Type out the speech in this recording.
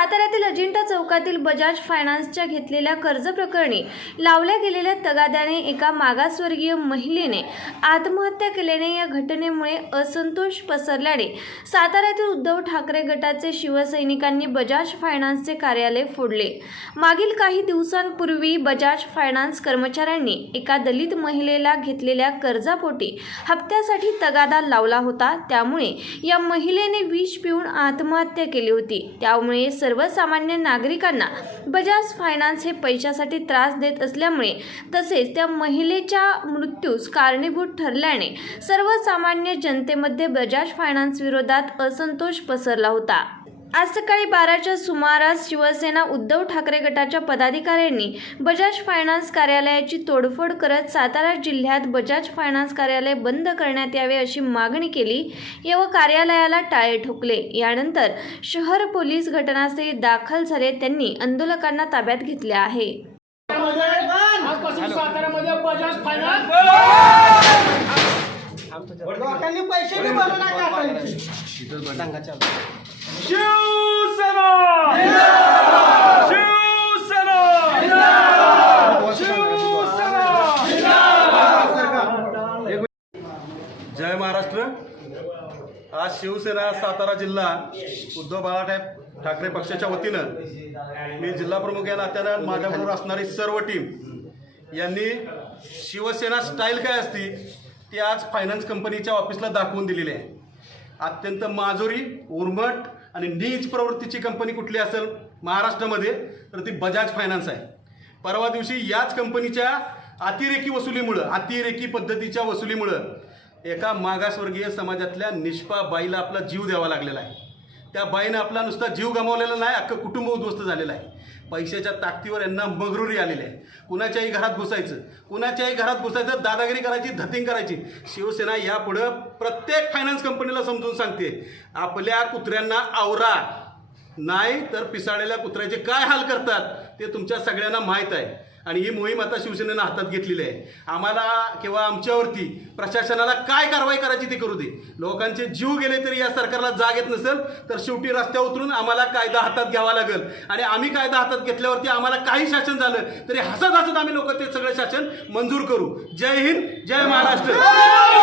साताऱ्यातील अजिंठा चौकातील बजाज फायनान्सच्या घेतलेल्या कर्ज प्रकरणी लावल्या गेलेल्या तगाद्याने एका मागासवर्गीय महिलेने आत्महत्या केल्याने या घटनेमुळे असंतोष पसरल्याने साताऱ्यातील उद्धव ठाकरे गटाचे शिवसैनिकांनी बजाज फायनान्सचे कार्यालय फोडले. मागील काही दिवसांपूर्वी बजाज फायनान्स कर्मचाऱ्यांनी एका दलित महिलेला घेतलेल्या कर्जापोटी हप्त्यासाठी तगादा लावला होता. त्यामुळे या महिलेने विष पिऊन आत्महत्या केली होती. त्यामुळे सर्वसामान्य नागरिकांना बजाज फायनान्स हे पैशासाठी त्रास देत असल्यामुळे तसेच त्या महिलेच्या मृत्यूस कारणीभूत ठरल्याने सर्वसामान्य जनतेमध्ये बजाज फायनान्स विरोधात असंतोष पसरला होता. आज सकाळी बाराच्या सुमारास शिवसेना उद्धव ठाकरे गटाच्या पदाधिकाऱ्यांनी बजाज फायनान्स कार्यालयाची तोडफोड करत सातारा जिल्ह्यात बजाज फायनान्स कार्यालय बंद करण्यात यावे अशी मागणी केली. या व कार्यालयाला टाळे ठोकले. यानंतर शहर पोलीस घटनास्थळी दाखल झाले. त्यांनी आंदोलकांना ताब्यात घेतले आहे. पैसे जय महाराष्ट्र. आज शिवसेना सातारा जिल्हा उद्धव बाळासाहेब ठाकरे पक्षाच्या वतीनं मी जिल्हा प्रमुख या नात्यानं माझ्याबरोबर असणारी सर्व टीम यांनी शिवसेना स्टाईल काय असती ती आज फायनान्स कंपनीच्या ऑफिसला दाखवून दिलेली आहे. अत्यंत माजोरी उर्मट आणि नीच प्रवृत्तीची कंपनी कुठली असेल? महाराष्ट्रामध्ये तर ती बजाज फायनान्स आहे. परवा दिवशी याच कंपनीच्या अतिरेकी वसुलीमुळं अतिरेकी पद्धतीच्या वसुलीमुळं एका मागासवर्गीय समाजातल्या निष्पा बाईला आपला जीव द्यावा लागलेला आहे. त्या बाईनं आपला नुसता जीव गमावलेला नाही अख्खं कुटुंब उद्ध्वस्त झालेलं आहे. पैशाच्या ताकदीवर यांना मगरुरी आलेली आहे. कुणाच्याही घरात घुसायचं कुणाच्याही घरात घुसायचं दादागिरी करायची धतिंग करायची. शिवसेना यापुढं प्रत्येक फायनान्स कंपनीला समजून सांगते आपल्या कुत्र्यांना आवरा. नाही तर पिसाळलेल्या कुत्र्याचे काय हाल करतात ते तुमच्या सगळ्यांना माहीत आहे. आणि ही मोहीम आता शिवसेनेनं हातात घेतलेली आहे. आम्हाला किंवा आमच्यावरती प्रशासनाला काय कारवाई करायची ती करू दे. लोकांचे जीव गेले तरी या सरकारला जाग येत नसेल तर शेवटी रस्त्यावर उतरून आम्हाला कायदा हातात घ्यावा लागेल. आणि आम्ही कायदा हातात घेतल्यावरती आम्हाला काही शासन झालं तरी हसत हसत आम्ही लोक ते सगळं शासन मंजूर करू. जय हिंद जय महाराष्ट्र.